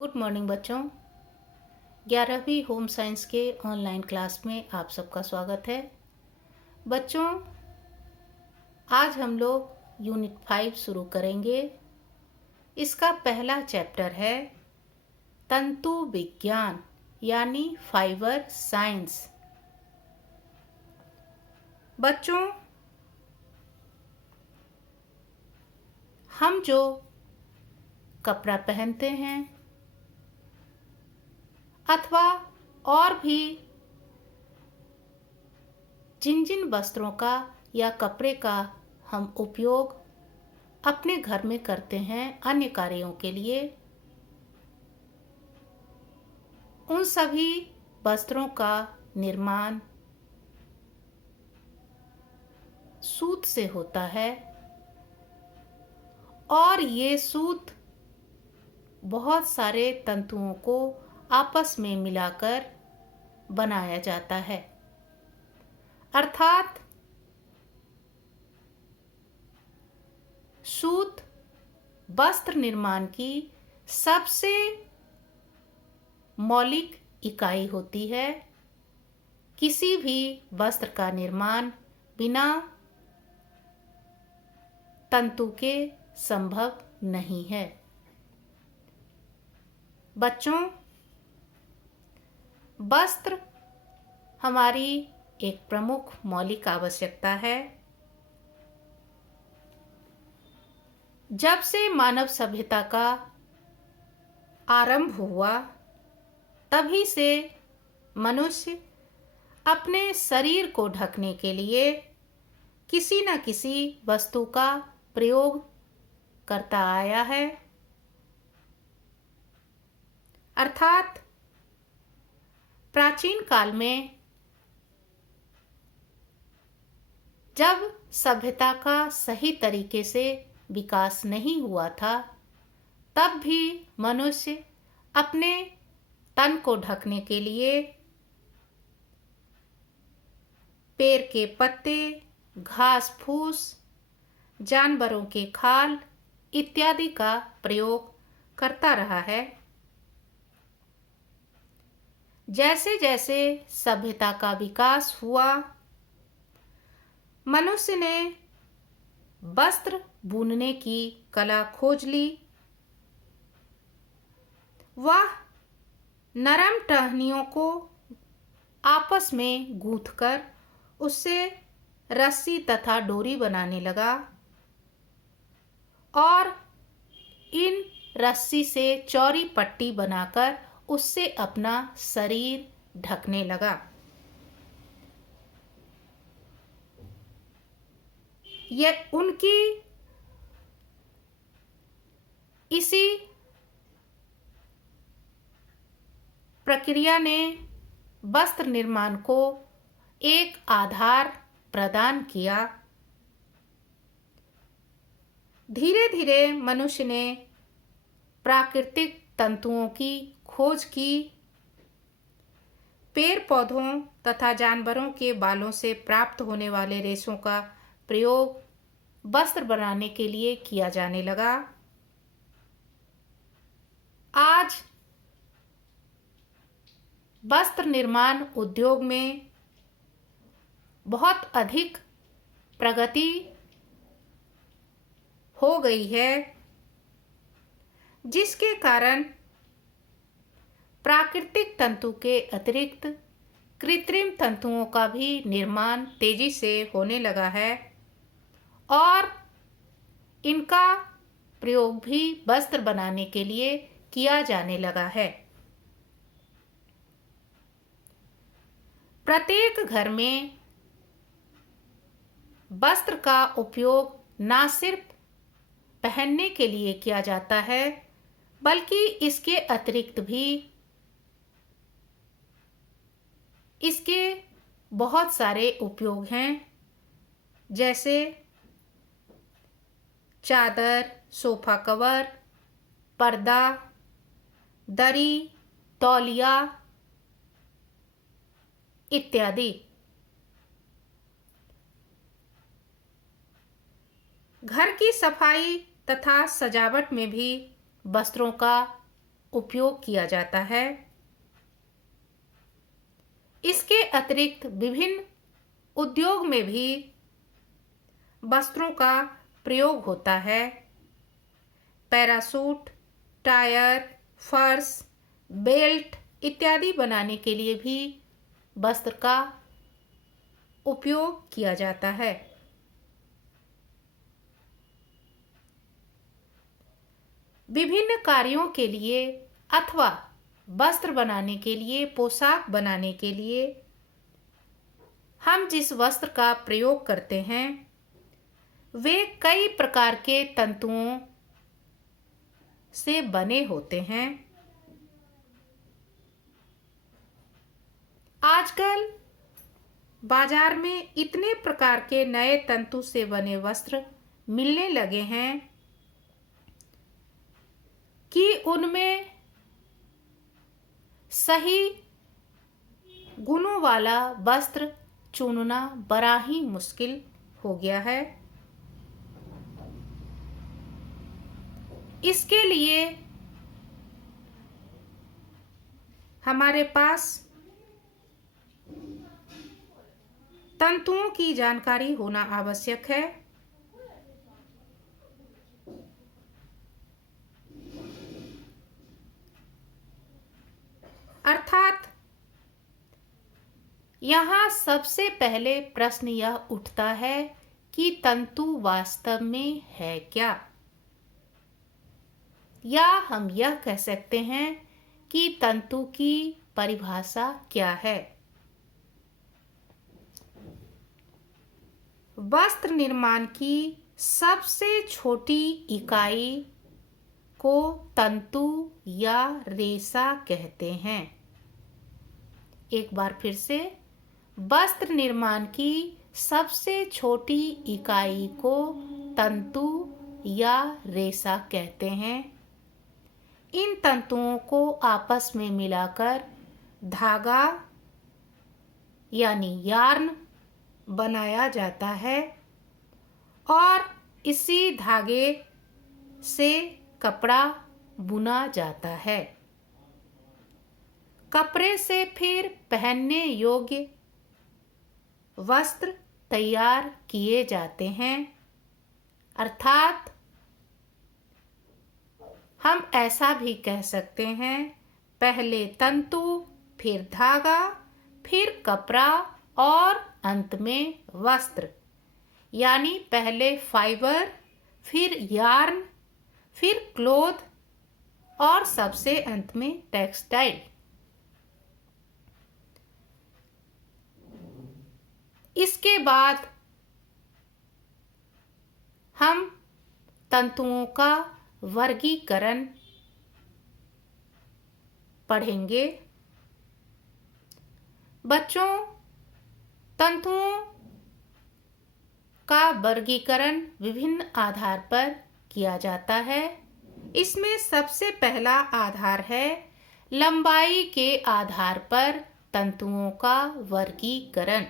Good morning बच्चों। 11वीं home science के ऑनलाइन क्लास में आप सबका स्वागत है। बच्चों, आज हम लोग यूनिट 5 शुरू करेंगे। इसका पहला चैप्टर है तंतु विज्ञान यानी फाइबर साइंस। बच्चों, हम जो कपड़ा पहनते हैं अथवा और भी जिन जिन वस्त्रों का या कपड़े का हम उपयोग अपने घर में करते हैं अन्य कार्यों के लिए, उन सभी वस्त्रों का निर्माण सूत से होता है और ये सूत बहुत सारे तंतुओं को आपस में मिलाकर बनाया जाता है। अर्थात सूत वस्त्र निर्माण की सबसे मौलिक इकाई होती है। किसी भी वस्त्र का निर्माण बिना तंतु के संभव नहीं है। बच्चों, वस्त्र हमारी एक प्रमुख मौलिक आवश्यकता है। जब से मानव सभ्यता का आरंभ हुआ, तभी से मनुष्य अपने शरीर को ढकने के लिए किसी न किसी वस्तु का प्रयोग करता आया है। अर्थात प्राचीन काल में जब सभ्यता का सही तरीके से विकास नहीं हुआ था, तब भी मनुष्य अपने तन को ढकने के लिए पेड़ के पत्ते, घास फूस, जानवरों के खाल इत्यादि का प्रयोग करता रहा है। जैसे जैसे सभ्यता का विकास हुआ, मनुष्य ने वस्त्र बुनने की कला खोज ली। वह नरम टहनियों को आपस में गूंथकर उससे रस्सी तथा डोरी बनाने लगा और इन रस्सी से चौड़ी पट्टी बनाकर उससे अपना शरीर ढकने लगा। यह उनकी इसी प्रक्रिया ने वस्त्र निर्माण को एक आधार प्रदान किया। धीरे धीरे मनुष्य ने प्राकृतिक तंतुओं की खोज की। पेड़ पौधों तथा जानवरों के बालों से प्राप्त होने वाले रेशों का प्रयोग वस्त्र बनाने के लिए किया जाने लगा। आज वस्त्र निर्माण उद्योग में बहुत अधिक प्रगति हो गई है, जिसके कारण प्राकृतिक तंतु के अतिरिक्त कृत्रिम तंतुओं का भी निर्माण तेजी से होने लगा है और इनका प्रयोग भी वस्त्र बनाने के लिए किया जाने लगा है। प्रत्येक घर में वस्त्र का उपयोग न सिर्फ पहनने के लिए किया जाता है, बल्कि इसके अतिरिक्त भी इसके बहुत सारे उपयोग हैं, जैसे चादर, सोफा कवर, पर्दा, दरी, तौलिया इत्यादि। घर की सफाई तथा सजावट में भी वस्त्रों का उपयोग किया जाता है। इसके अतिरिक्त विभिन्न उद्योग में भी वस्त्रों का प्रयोग होता है। पैरासूट, टायर, फर्श, बेल्ट इत्यादि बनाने के लिए भी वस्त्र का उपयोग किया जाता है। विभिन्न कार्यों के लिए अथवा वस्त्र बनाने के लिए, पोशाक बनाने के लिए हम जिस वस्त्र का प्रयोग करते हैं वे कई प्रकार के तंतुओं से बने होते हैं। आजकल बाजार में इतने प्रकार के नए तंतु से बने वस्त्र मिलने लगे हैं कि उनमें सही गुणों वाला वस्त्र चुनना बड़ा ही मुश्किल हो गया है। इसके लिए हमारे पास तंतुओं की जानकारी होना आवश्यक है। अर्थात यहाँ सबसे पहले प्रश्न यह उठता है कि तंतु वास्तव में है क्या, या हम यह कह सकते हैं कि तंतु की परिभाषा क्या है। वस्त्र निर्माण की सबसे छोटी इकाई को तंतु या रेशा कहते हैं। एक बार फिर से, वस्त्र निर्माण की सबसे छोटी इकाई को तंतु या रेशा कहते हैं। इन तंतुओं को आपस में मिलाकर धागा यानी यार्न बनाया जाता है और इसी धागे से कपड़ा बुना जाता है। कपड़े से फिर पहनने योग्य वस्त्र तैयार किए जाते हैं। अर्थात हम ऐसा भी कह सकते हैं, पहले तंतु, फिर धागा, फिर कपड़ा और अंत में वस्त्र। यानी पहले फाइबर, फिर यार्न, फिर क्लोथ और सबसे अंत में टेक्सटाइल। इसके बाद हम तंतुओं का वर्गीकरण पढ़ेंगे। बच्चों, तंतुओं का वर्गीकरण विभिन्न आधार पर किया जाता है। इसमें सबसे पहला आधार है लंबाई के आधार पर तंतुओं का वर्गीकरण।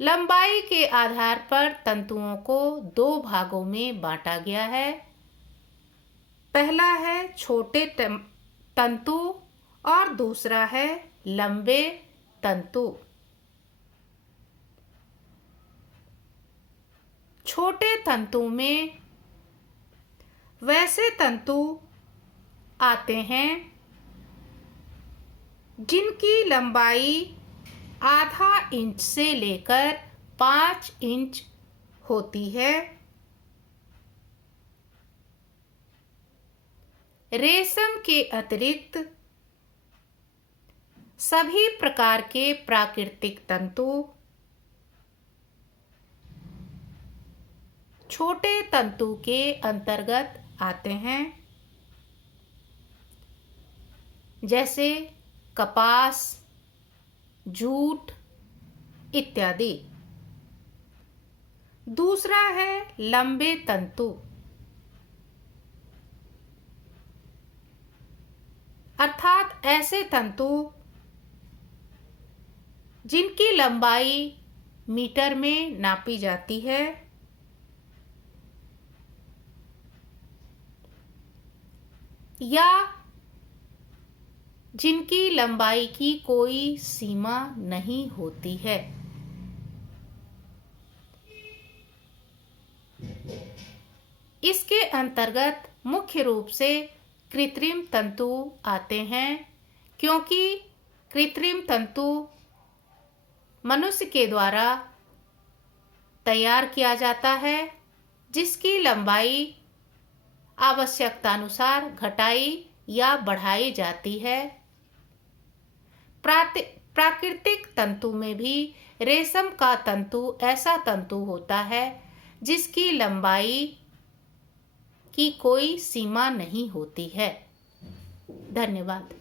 लंबाई के आधार पर तंतुओं को दो भागों में बांटा गया है। पहला है छोटे तंतु और दूसरा है लंबे तंतु। छोटे तंतु में वैसे तंतु आते हैं जिनकी लंबाई आधा इंच से लेकर 5 इंच होती है। रेशम के अतिरिक्त सभी प्रकार के प्राकृतिक तंतु छोटे तंतु के अंतर्गत आते हैं, जैसे कपास, जूट इत्यादि। दूसरा है लंबे तंतु, अर्थात ऐसे तंतु जिनकी लंबाई मीटर में नापी जाती है। या जिनकी लंबाई की कोई सीमा नहीं होती है। इसके अंतर्गत मुख्य रूप से कृत्रिम तंतु आते हैं, क्योंकि कृत्रिम तंतु मनुष्य के द्वारा तैयार किया जाता है, जिसकी लंबाई आवश्यकतानुसार घटाई या बढ़ाई जाती है। प्राकृतिक तंतु में भी रेशम का तंतु ऐसा तंतु होता है जिसकी लंबाई की कोई सीमा नहीं होती है। धन्यवाद।